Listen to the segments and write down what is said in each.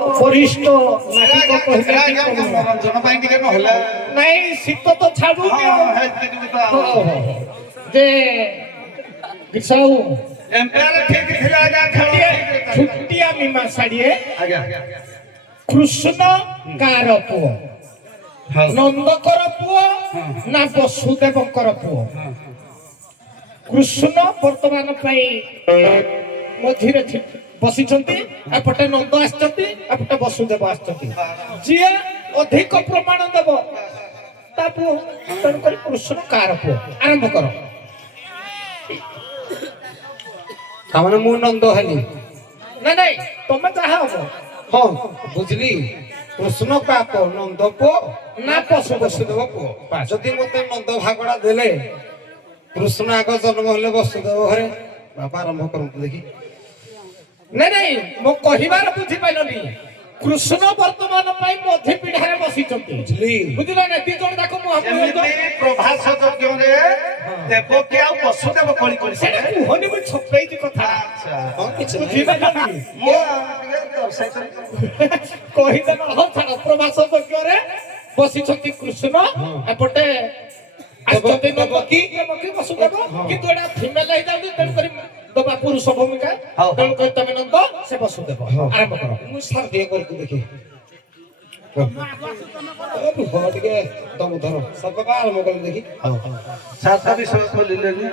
वरिष्ठ मनोरंजन ପାଇଁ ଟିକେ ନହେଲେ नहीं शीत तो छाड़ू जे किसाऊ ଏମ୍ପାୟାର ଠିକ ଥିଲା ଆଜ୍ଞା ଖେଳ छुट्टिया मीमांसाड़िए ଆଜ୍ଞା कृष्ण कार पुओ नंदकर पुओ ना वसुदेवकर पुओ कृष्ण वर्तमान मझिरे बसिଛନ୍ତି ଏପଟେ ନନ୍ଦ ଆସିଛନ୍ତି ଏପଟେ ବସୁଦେବ ଆସିଛନ୍ତି ଯିଏ ଅଧିକ ପ୍ରମାଣ ଦେବ ତା ପୁଅ ତେଣୁକରି କୃଷ୍ଣ କାର ପୁଅ ଆରମ୍ଭ କର ତାମାନେ ମୁଁ ନନ୍ଦ ହେଲି ନାଇଁ ନାଇଁ ତମେ ଯାହା ହବ ହଁ ବୁଝିଲି କୃଷ୍ଣ କା ପୁଅ ନନ୍ଦ ପୁଅ ନା ବସୁଦେବ ପୁଅ ଯଦି ମତେ ନନ୍ଦ ଭାଗଟା ଦେଲେ କୃଷ୍ଣ ଆଗ ଜନ୍ମ ହେଲେ ବସୁଦେବ ଘରେ ବାପା ଆରମ୍ଭ କରନ୍ତୁ ଦେଖି ନାଇଁ ନାଇଁ ମୁଁ କହିବାର ବୁଝିପାରିଲନି କୃଷ୍ଣ ବର୍ତ୍ତମାନ ପାଇଁ ମଧ୍ୟ ପିଢାରେ ବସିଛନ୍ତି ବୁଝିଲ ନା ଦି ଜଣ ଯାକ ଯେମିତି ପ୍ରଭାସ ଯଜ୍ଞରେ ଦେବକୀ ଆଉ ବସୁଦେବ କଳି କରିଥିଲେ କୁହନି ମୁଁ ଛପେଇଛି କଥା ବୁଝିପାରିଲନି ମୁଁ ଟିକେ ଦର୍ଶାଇ କହିଦେଲ ହଁ ଛାଡ଼ ପ୍ରଭାସ ଯଜ୍ଞରେ ବସିଛନ୍ତି କୃଷ୍ଣ ଏପଟେ ଆସିଛନ୍ତି ଦେବକୀ ବସୁଦେବ କିନ୍ତୁ ଏଟା ଫିମେଲ ହେଇଯାଉଛି ତେଣୁକରି ଦବା ପୁରୁଷ ଭୂମିକା ତେଣୁକରି ତମେ ନନ୍ଦ ସେ ବସୁଦେବ ଆରମ୍ଭ କର ମୁଁ ସାର ଟିକେ କରୁଛୁ ଦେଖି ଟିକେ ଦମ ଧର ସବ ବାପା ଆରମ୍ଭ କଲେ ଦେଖି ସାତଟା ବିଷୟ ଖୋଲିଲେନି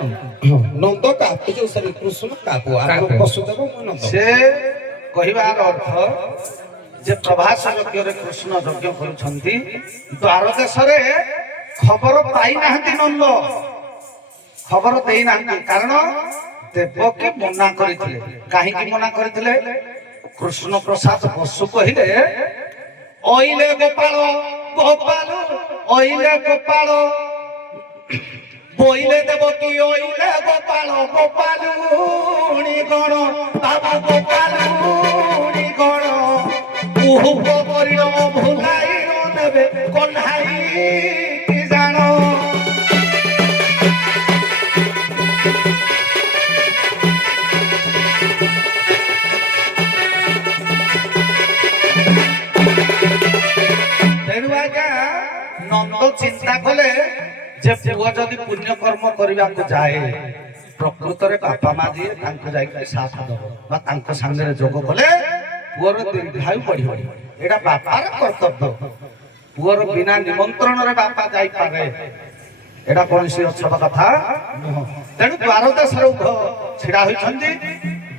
ନନ୍ଦ କା ଯୋଉ ସରି କୃଷ୍ଣ କା ପୁଅ ବସୁଦେବ ମୁଁ ନନ୍ଦ ସେ କହିବାର ଅର୍ଥ ଯେ ପ୍ରଭାସ ଯଜ୍ଞରେ କୃଷ୍ଣ ଯଜ୍ଞ କରୁଛନ୍ତି ଦ୍ୱାର ଦେଶରେ ଖବର ପାଇନାହାନ୍ତି ନନ୍ଦ ଖବର ଦେଇନାହାନ୍ତି କାରଣ ଦେବକୀ ମନା କରିଥିଲେ କାହିଁକି ମନା କରିଥିଲେ କୃଷ୍ଣ ପ୍ରସାଦ ବସୁ କହିଲେ ଅଇଲେ ଗୋପାଳ ଗୋପାଳ ଅଇଲେ ଗୋପାଳ ବୋଇଲେ ଦେବକୀ ଅଇଲେ ଗୋପାଳ ଗୋପାଳୁଣି ଗଣ ବାବୁ ଗୋପାଳୁଣି ଗଣ ଉହୁବ ପରିଣ ଭୁଲାଇ ନେବେ କହ୍ନାଇ ଜାଣ ତେଣୁ ଆଜ୍ଞା ନନ୍ଦ ଚିନ୍ତା କଲେ ଯେ ପୁଅ ଯଦି ପୁଣ୍ୟ କର୍ମ କରିବାକୁ ଯାଏ ପ୍ରକୃତରେ ବାପା ମା ଯିଏ ତାଙ୍କୁ ଯାଇକି ସାଥ ଦେବ ବା ତାଙ୍କ ସାଙ୍ଗରେ ଯୋଗ କଲେ ପୁଅର ଦୀର୍ଘାୟୁ ବଢିବ ଏଇଟା ବାପାର କର୍ତ୍ତବ୍ୟ ପୁଅର ବିନା ନିମନ୍ତ୍ରଣରେ ବାପା ଯାଇପାରେ ଏଇଟା କୌଣସି ଅଛଟ କଥା ନୁହଁ ତେଣୁ ଦ୍ୱାର ଦେଶରେ ଛିଡା ହୋଇଛନ୍ତି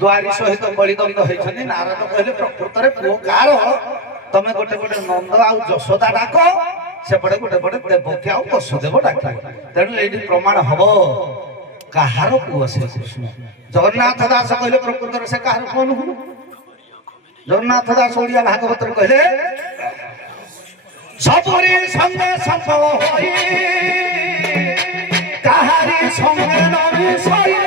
ଦ୍ୱାରୀ ସହିତ ବଳିଦଣ୍ଡ ହେଇଛନ୍ତି ନାରଦ କହିଲେ ପ୍ରକୃତରେ ପୁଅ କାହାର ତମେ ଗୋଟେ ଗୋଟେ ନନ୍ଦ ଆଉ ଯଶୋଦା ଡାକ ସେପଟେ ଗୋଟେ ଗୋଟେ ଦେବକୀ ଆଉ ବସୁଦେବ ଡାକିବ ତେଣୁ ଏଇଠି ପ୍ରମାଣ ହବ କାହାର ପୁଅ ସେ କୃଷ୍ଣ ଜଗନ୍ନାଥ ଦାସ କହିଲେ ପ୍ରକୃତରେ ସେ କାହାର ପୁଅ ନୁହଁ ଜଗନ୍ନାଥ ଦାସ ଓଡିଆ ଭାଗବତରେ କହିଲେ ସବୁରି ସଙ୍ଗେ ସମ୍ଭବ ହୋଇ କାହାରି ସଙ୍ଗେ ନ ମିଶଇ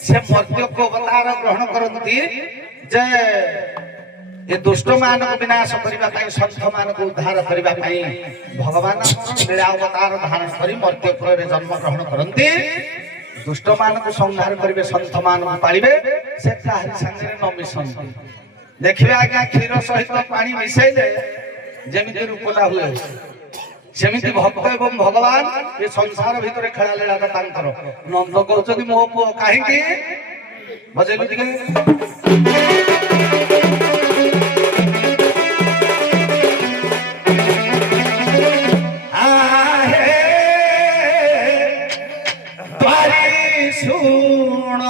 से मर्त्य को अवतार ग्रहण करती जे ये दुष्ट मान को विनाश करबा पई संत मान को उद्धार करबा पई भगवान लीला अवतार धारण करी मर्त्य रे जन्म ग्रहण करती दुष्ट मान को संहार करिवे संत मान को पालिबे से काहरी संगे न मिसंती देखिबे आज्ञा क्षीर सहित पानी मिसैले जेमिति रूपला हुए सेमिति भक्त एवं भगवान ये संसार भीतर खेला लीला तांकर नंद कहते मो पुओ कहीं बजेलु टिके आहे द्वारी सुण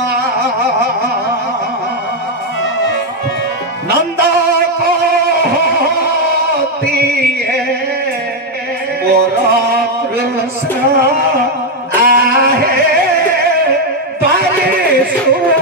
नंद कहती कृष्ण आहे द्वारी सुण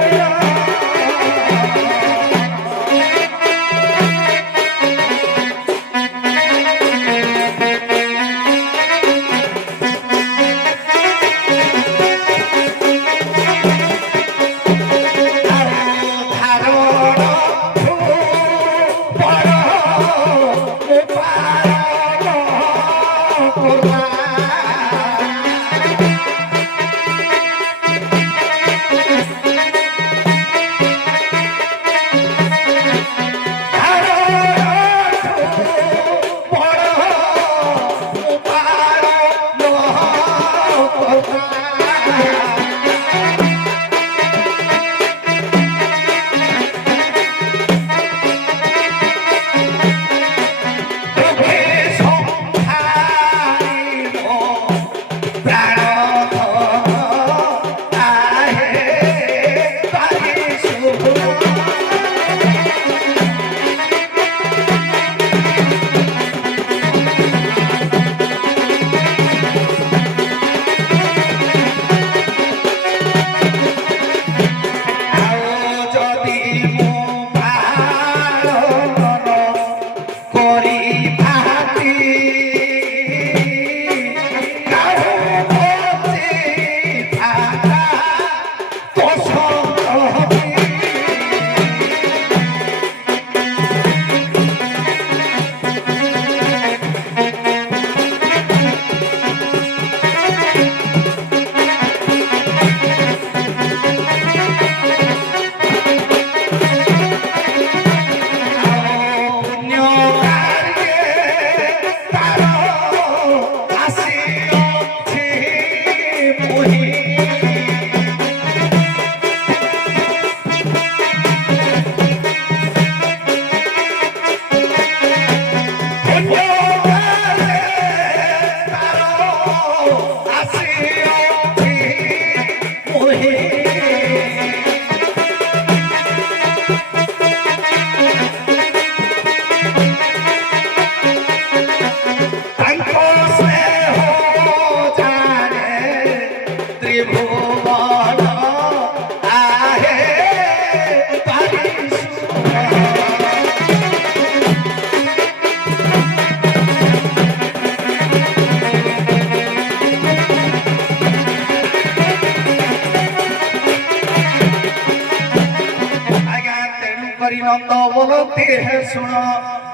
नंद बोलते हैं सुनो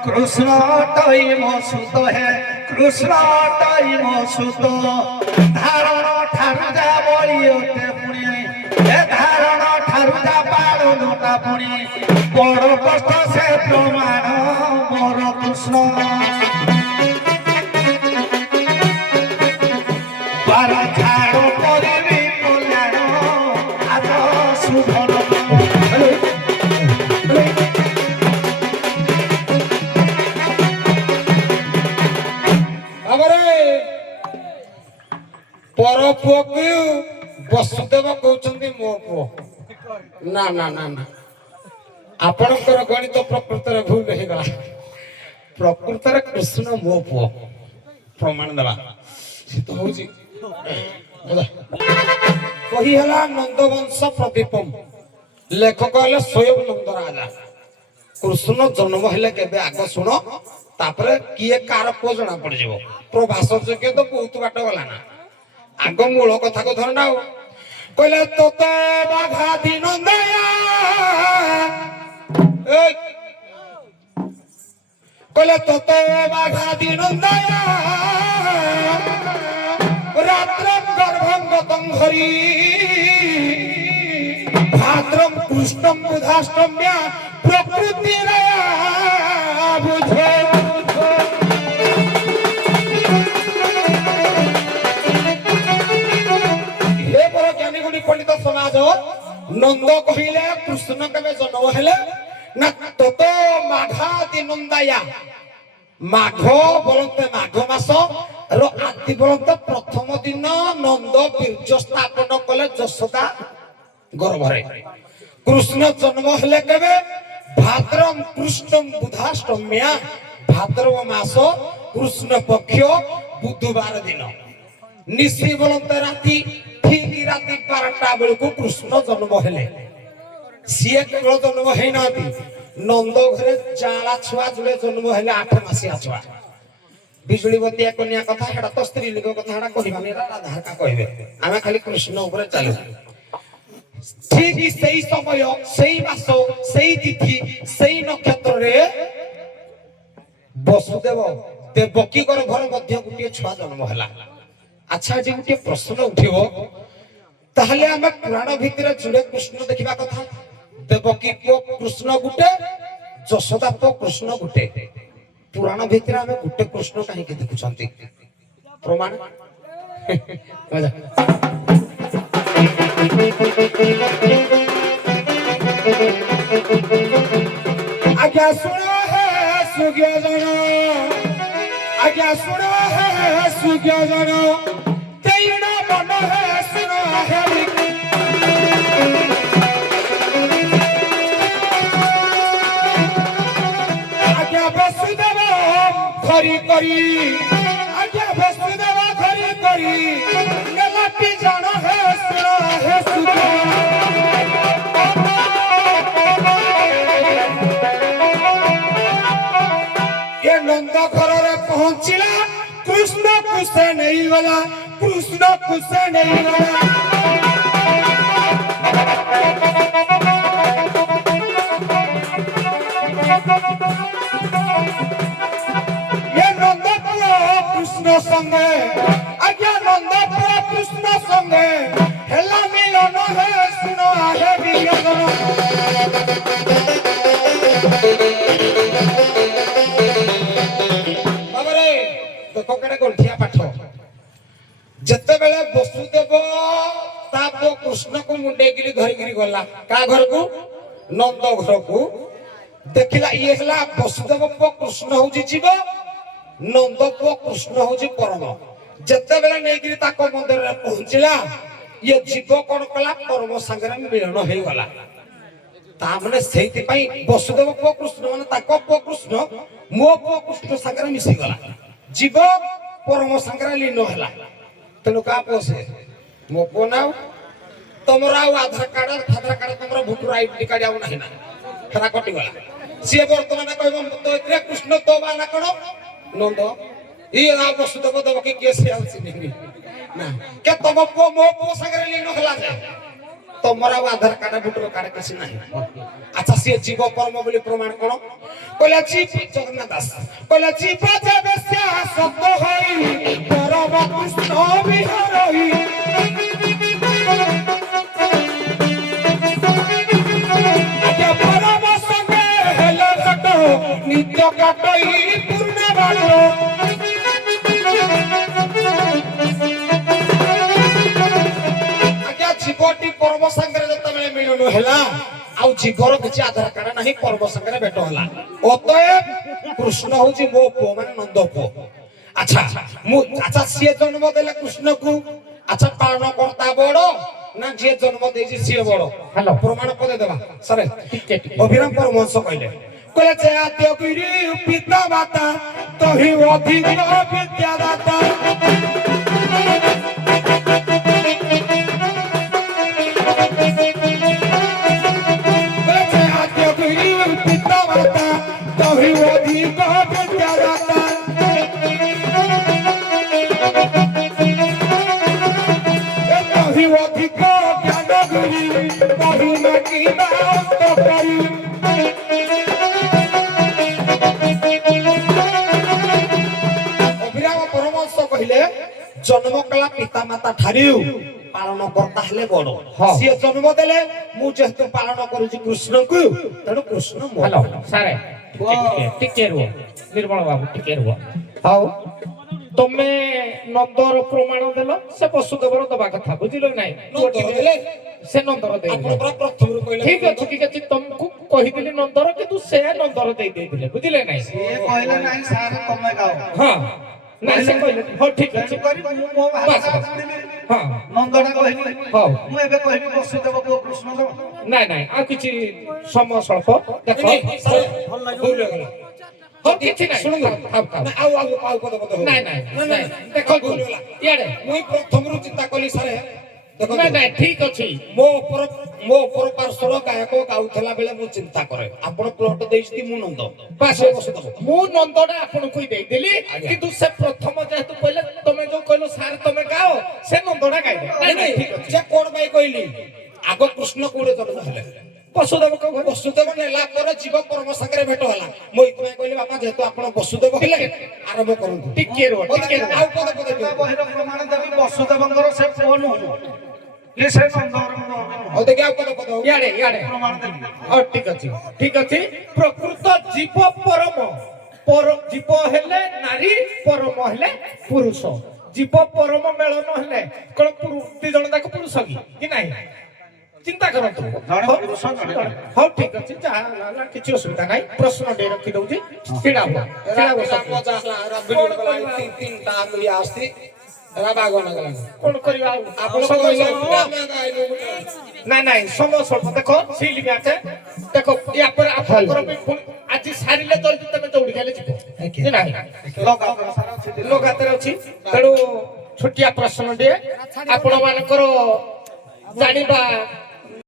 कृष्ण टाइम सुत है कृष्ण टाइम सुत धारण ठारू जा बलियोते पुणी ए धारण ठारू जा पाड़ोटा पुणी बड़ कष्ट से प्रमाण मोर कृष्ण बार झाड़ करी कल्याण आज सुभर पर पुओ को वसुदेव कहते मो पुओ ना ना ना ना आपणकर गणित प्रकृत भूल हो गला प्रकृत कृष्ण मो पुओ प्रमाण देवा तो हूँ कही है नंदवंश प्रदीपम लेखक हेले स्वयं नंद राजा कृष्ण जन्म हेले केबे आग सुन तापरे किए कार पुओ जना पड़ जिवो प्रभास के तो बहुत बाट गला ना आग मूल कथा को धर ना कहले तो बाघा दिन कहले तो बाघा दिन रात्रम गर्भम गतम हरि भाद्रम कृष्णम बुधाष्टम्या प्रकृति बुझे पंडित समाज नंद कहिले कृष्ण केबे जन्म हेले ना तो माघा दिनंदाया माघ बोलते माघ मास रो आदि बोलते प्रथम दिन नंद बीर्ज स्थापन कले यशोदा गर्भरे कृष्ण जन्म हेले केबे भाद्रम कृष्णम बुधाष्टम्या भाद्रव मास कृष्ण पक्ष बुधवार दिन निशी बोलते राति ठीक राति 12टा बेल को कृष्ण जन्म हेले सीए केवल जन्म है ना नंद घरे जाला छुआ जुड़े जन्म हेले 8 मासिया छुआ बिजुली बतिया कन्या कथा हेडा तो स्त्री लिंग कथा हेडा कहिबानी राधा का कहबे आमे खाली कृष्ण ऊपर चालू ठीक सही समय सही मास सही तिथि सही नक्षत्र रे ବସୁଦେବ ଦେବକୀ ଗର୍ଭର ମଧ୍ୟ ଗୋଟିଏ ଛୁଆ ଜନ୍ମ ହେଲା। ଆଚ୍ଛା ଆଜି ଗୋଟିଏ ପ୍ରଶ୍ନ ଉଠିବ, ତାହେଲେ ଆମେ ପୁରାଣ ଭିତରେ ଯୋଡ଼େ କୃଷ୍ଣ ଦେଖିବା କଥା। ଦେବକୀ ପୁଅ କୃଷ୍ଣ ଗୋଟେ, ଯଶୋଦା ପୁଅ କୃଷ୍ଣ ଗୋଟେ। ପୁରାଣ ଭିତରେ ଆମେ ଗୋଟେ କୃଷ୍ଣ କାହିଁକି ଦେଖୁଛନ୍ତି? ପ୍ରମାଣ आज्ञा सुनो है सुज्ञ जन, आज्ञा सुनो है सुज्ञ जन, तेईन मन है सुनो है आज्ञा वसुदेव खरी करी, आज्ञा वसुदेव खरी करी, गलती जान है सुनो है सुज्ञ। नंद घर पहुंचला, कृष्ण कुसे नहीं गला, कृष्ण कुसे नहीं गला। ये नंद पुओ कृष्ण संगे, आज्ञा नंद पुओ कृष्ण संगे, हेला मिलन है सुनो आहे वियोजन। देखो केड़े गंठिया पाठ, जते बेले वसुदेव ता पुओ कृष्ण को मुंडे गिरी धरी गिरी गला का घर को, नंद घर को। देखिला ये हला वसुदेव पुओ कृष्ण होजी जीव, नंद पुओ कृष्ण होजी परम। जते बेले नै गिरी ताको मंदिर रे पहुंचला, ये जीव कोन कला परम संगे मिलन होई गला। ता माने सेति पई वसुदेव पुओ कृष्ण माने ताको पुओ कृष्ण मो पुओ कृष्ण संगे मिसी गला, जीव परम संग्रह लीन है। तेणु क्या पोसे मो पो ना तुमर आधार कार्ड आधार कार्ड तुम भोटर आईडी कार्ड आउ ना हेरा कटिगला। सी बर्तमान कह कृष्ण तो बा ना कौन नंद ये वसुदेव देवकी किए सी ना के तुम पो मो पो संग्रह लीन है, तुमर आधार कार्ड भोटर कार्ड किसी ना। अच्छा सी जीव परम बोली प्रमाण कौन कहला जीव जगन्नाथ दास कहला जीव जब सत होई परम कृष्ण विहरई। आज्ञा परम संगे हेले घट नित्य काटई पूर्ण बाट। आज्ञा जीवटी परम संगे जत बेले मिलन हैला, आउ जीवर किसी आधार कार्ड नहीं, पर्व संगे भेट होला। अतएव कृष्ण होची मो पुओ माने नंद पुओ। अच्छा अच्छा सी जन्म देले कृष्ण को, अच्छा पालन करता बड़ ना जी जन्म देजी सी बड़? हेलो प्रमाण पदे देबा सरे अभिराम परमहंस कहले कहले जे आद्यगिरी पिता माता तहि अधिक विद्यादाता। जन्म कला पिता माता ठारिउ पालन करता हेले बड़, सी जन्म देले मु जेहेतु पालन करूची कृष्ण को, तेणु कृष्ण हेलो सारे टिके रुओ निर्मल बाबू टिके रुओ। हाउ तमे नंदर प्रमाण देलो से वसुदेवर दबा कथा बुझिलो नै? से नंदर दे प्रथम रु कहले ठीक अछि तुमको कहि दिली नंदर किंतु से नंदर दे दिले बुझिले नै? से कहले नै सार तमे गाओ। हां नहीं से कहले हो ठीक अछि करी मो भाषा हां नंदडा कहली हां मु एबे कहली वसुदेव को कृष्ण दो नहीं नहीं आ किछि समय स्वल्प देखो भूल गेला हो किछि नहीं सुन आउ पद नहीं नहीं देखो भूल गेला याडे मुई प्रथम रु चिंता कली सारे देखो नहीं नहीं ठीक अछि मो पर पार्श्वर गायक गाउथला बेले मु चिंता करे आपण प्लॉट देइछि मु नंद बस मु नंदडा आपण को देइ देली किंतु से प्रथम जेतु पहिले तमे जो कहलो सार तमे गाओ से नंदडा गाइ दे नहीं नहीं ठीक अछि जे कोन बाई कहली आगो कृष्ण कोडे जन्म हले ବସୁଦେବ କଣ ବସୁଦେବ ନେଲା ପରେ ଜୀବ ପରମ ସାଙ୍ଗରେ ଭେଟ ହେଲା ମୁଁ ଏଇଥିପାଇଁ କହିଲି ବାପା ଯେହେତୁ ଆପଣ ବସୁଦେବ ହେଲେ ଆରମ୍ଭ କରନ୍ତୁ ଟିକେ ରୁହ ଟିକେ ରୁହ। ଆଉ ପଦ ପଦ ତା ବହିର ପ୍ରମାଣ ଦେବି ବସୁଦେବଙ୍କର ସେ ପୁଅ ନୁହଁ କି ସେ ନନ୍ଦର ଆଉ ଦେଖି ଆଉ ପଦ ପଦ ଇଆଡେ ଇଆଡେ ପ୍ରମାଣ ଦେବି ହଉ ଠିକ ଅଛି ପ୍ରକୃତ ଜୀବ ପରମ ଜୀବ ହେଲେ ନାରୀ ପରମ ହେଲେ ପୁରୁଷ ଜୀବ ପରମ ମେଳନ ହେଲେ କଣ ଦି ଜଣ ଯାକ ପୁରୁଷ କି ନାହିଁ ଚିନ୍ତା କରନ୍ତୁ ଜଣେ ପୁରୁଷ ଜଣେ ନାରୀ। ହଉ ଠିକ ଅଛି ଯାହା ହେଲା କିଛି ଅସୁବିଧା ନାହିଁ ପ୍ରଶ୍ନ ଟିକେ ରଖିଦଉଛି ଛିଡା ହୁଅ ଛିଡା ବସ ତିନିଟା ମିଳି ଆସୁଛି ବାଗ ନଗଲାନି କଣ କରିବା ଆଉ ଆପଣ ସମୟ କହିଲେ ସ୍ୱଳ୍ପ। ନାଇଁ ସମୟ ସ୍ୱଳ୍ପ ଦେଖ ସିଲ ମ୍ୟାଚ ଦେଖ ୟା ପରେ ଆପଣଙ୍କର ବି ପୁଣି ଆଜି ସାରିଲେ ଜଲ୍ଦି ତମେ ଦୌଡ଼ି ଖାଇଲେ ଯିବ କି ନାହିଁ ଲଗାତାର ସାରା ଅଛି ଦିନ। ଲଗାତାର ଅଛି ତେଣୁ ଛୋଟିଆ ପ୍ରଶ୍ନଟିଏ ଆପଣ ମାନଙ୍କର ଜାଣିବା